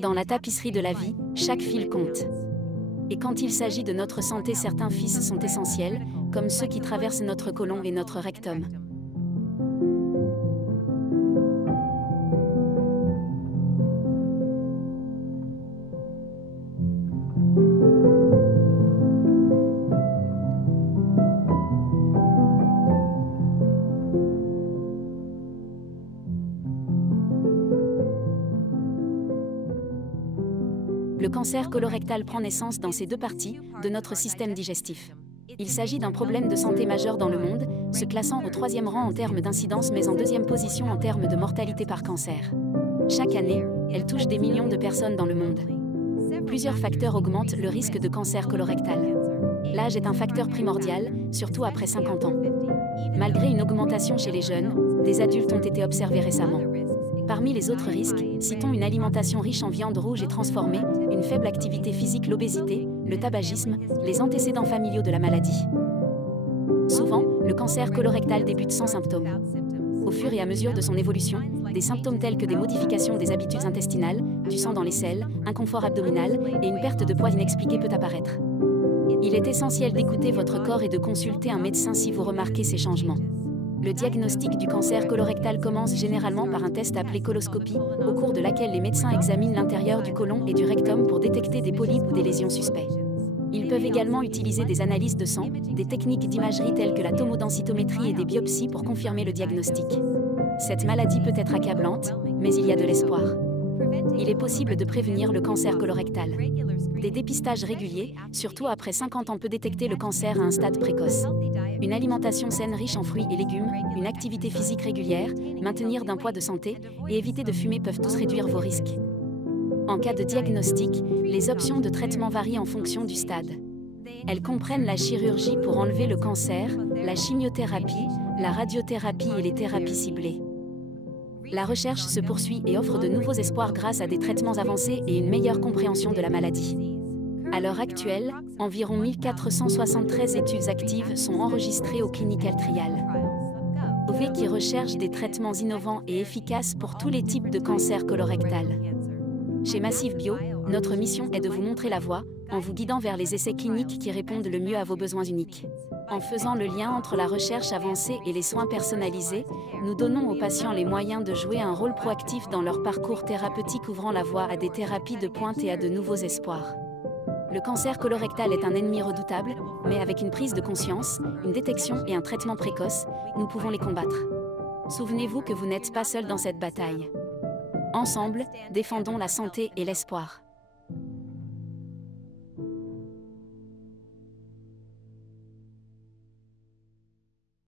Dans la tapisserie de la vie, chaque fil compte. Et quand il s'agit de notre santé, certains fils sont essentiels, comme ceux qui traversent notre côlon et notre rectum. Le cancer colorectal prend naissance dans ces deux parties de notre système digestif. Il s'agit d'un problème de santé majeur dans le monde, se classant au 3e rang en termes d'incidence mais en 2e position en termes de mortalité par cancer. Chaque année, elle touche des millions de personnes dans le monde. Plusieurs facteurs augmentent le risque de cancer colorectal. L'âge est un facteur primordial, surtout après 50 ans. Malgré une augmentation chez les jeunes, des adultes ont été observés récemment. Parmi les autres risques, citons une alimentation riche en viande rouge et transformée, une faible activité physique, l'obésité, le tabagisme, les antécédents familiaux de la maladie. Souvent, le cancer colorectal débute sans symptômes. Au fur et à mesure de son évolution, des symptômes tels que des modifications des habitudes intestinales, du sang dans les selles, inconfort abdominal et une perte de poids inexpliquée peut apparaître. Il est essentiel d'écouter votre corps et de consulter un médecin si vous remarquez ces changements. Le diagnostic du cancer colorectal commence généralement par un test appelé coloscopie, au cours de laquelle les médecins examinent l'intérieur du côlon et du rectum pour détecter des polypes ou des lésions suspectes. Ils peuvent également utiliser des analyses de sang, des techniques d'imagerie telles que la tomodensitométrie et des biopsies pour confirmer le diagnostic. Cette maladie peut être accablante, mais il y a de l'espoir. Il est possible de prévenir le cancer colorectal. Des dépistages réguliers, surtout après 50 ans, peut détecter le cancer à un stade précoce. Une alimentation saine riche en fruits et légumes, une activité physique régulière, maintenir d'un poids de santé et éviter de fumer peuvent tous réduire vos risques. En cas de diagnostic, les options de traitement varient en fonction du stade. Elles comprennent la chirurgie pour enlever le cancer, la chimiothérapie, la radiothérapie et les thérapies ciblées. La recherche se poursuit et offre de nouveaux espoirs grâce à des traitements avancés et une meilleure compréhension de la maladie. À l'heure actuelle, environ 1473 études actives sont enregistrées au Clinical Trial. OV qui recherche des traitements innovants et efficaces pour tous les types de cancer colorectal. Chez Massive Bio, notre mission est de vous montrer la voie, en vous guidant vers les essais cliniques qui répondent le mieux à vos besoins uniques. En faisant le lien entre la recherche avancée et les soins personnalisés, nous donnons aux patients les moyens de jouer un rôle proactif dans leur parcours thérapeutique, ouvrant la voie à des thérapies de pointe et à de nouveaux espoirs. Le cancer colorectal est un ennemi redoutable, mais avec une prise de conscience, une détection et un traitement précoce, nous pouvons les combattre. Souvenez-vous que vous n'êtes pas seul dans cette bataille. Ensemble, défendons la santé et l'espoir.